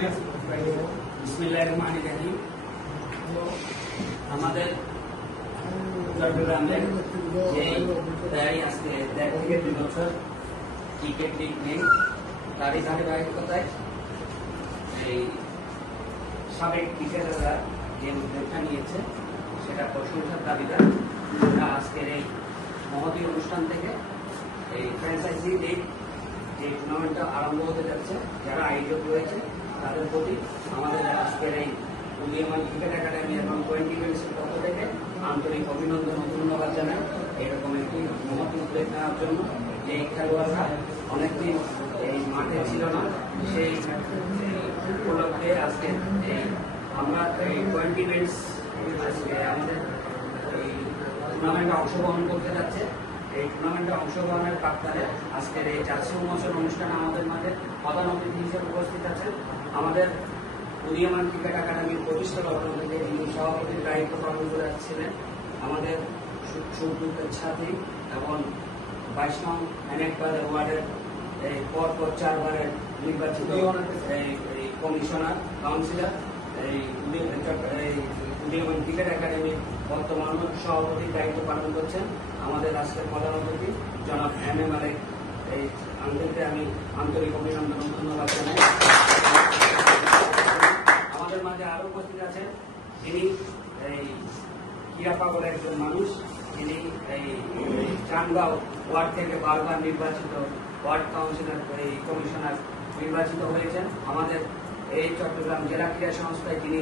বিসমিল্লাহিররহমানিররহিম। আমাদের চট্টগ্রামের যে আজকে 1.5 থেকে 2 বছর ক্রিকেট লিগ নেই, তারই ধারাবাহিকতায় এই সাবেক ক্রিকেটাররা যে উদ্যোগটা নিয়েছে সেটা প্রশংসার দাবিদার। আমরা আজকের এই মহতী অনুষ্ঠান থেকে এই ফ্র্যাঞ্চাইজি লিগ যে টুর্নামেন্টটা আরম্ভ হতে যাচ্ছে, যারা আয়োজক রয়েছে তাদের প্রতি আমাদের আজকের এই উদীয়মান ক্রিকেট একাডেমি এবং 20 ইভেন্টসের পক্ষ থেকে আন্তরিক অভিনন্দন ও ধন্যবাদ জানাই এরকম একটি মহৎ উদ্যোগ নেওয়ার জন্য। যে খেলোয়াড়রা অনেকদিন এই মাঠে ছিল না, সেই উপলক্ষে আজকে এই আমরা এই 20 ইভেন্টস আজকে আমাদের এই টুর্নামেন্টে অংশগ্রহণ করতে যাচ্ছে। এই টুর্নামেন্টে অংশগ্রহণের প্রাক্কালে আজকের এই জাতীয় উন্মোচন অনুষ্ঠানে আমাদের মাঝে প্রধান অতিথি হিসেবে উপস্থিত আছেন আমাদের উদীয়মান ক্রিকেট একাডেমির প্রতিষ্ঠাতা থেকে যিনি সভাপতির দায়িত্ব পালন করে যাচ্ছিলেন, আমাদের সুদূতের ছাত্রী এবং 22 নং অনেকবার ওয়ার্ডের এই পরপর 4 বারের নির্বাচিত এই কমিশনার কাউন্সিলর এই উদীয়মান ক্রিকেট একাডেমির বর্তমান সভাপতির দায়িত্ব পালন করছেন আমাদের রাষ্ট্রের প্রধান অতিথি জনাব M.A. মালিক। এই আঙ্কেলকে আমি আন্তরিক অভিনন্দন ও ধন্যবাদ জানাই। আমাদের মাঝে আরো উপস্থিত আছেন যিনি এই ক্রীড়া পাগল একজন মানুষ, যিনি এই চানগাঁও ওয়ার্ড থেকে বারবার নির্বাচিত ওয়ার্ড কাউন্সিলর এই কমিশনার নির্বাচিত হয়েছেন। আমাদের এই চট্টগ্রাম জেলা ক্রীড়া সংস্থায় যিনি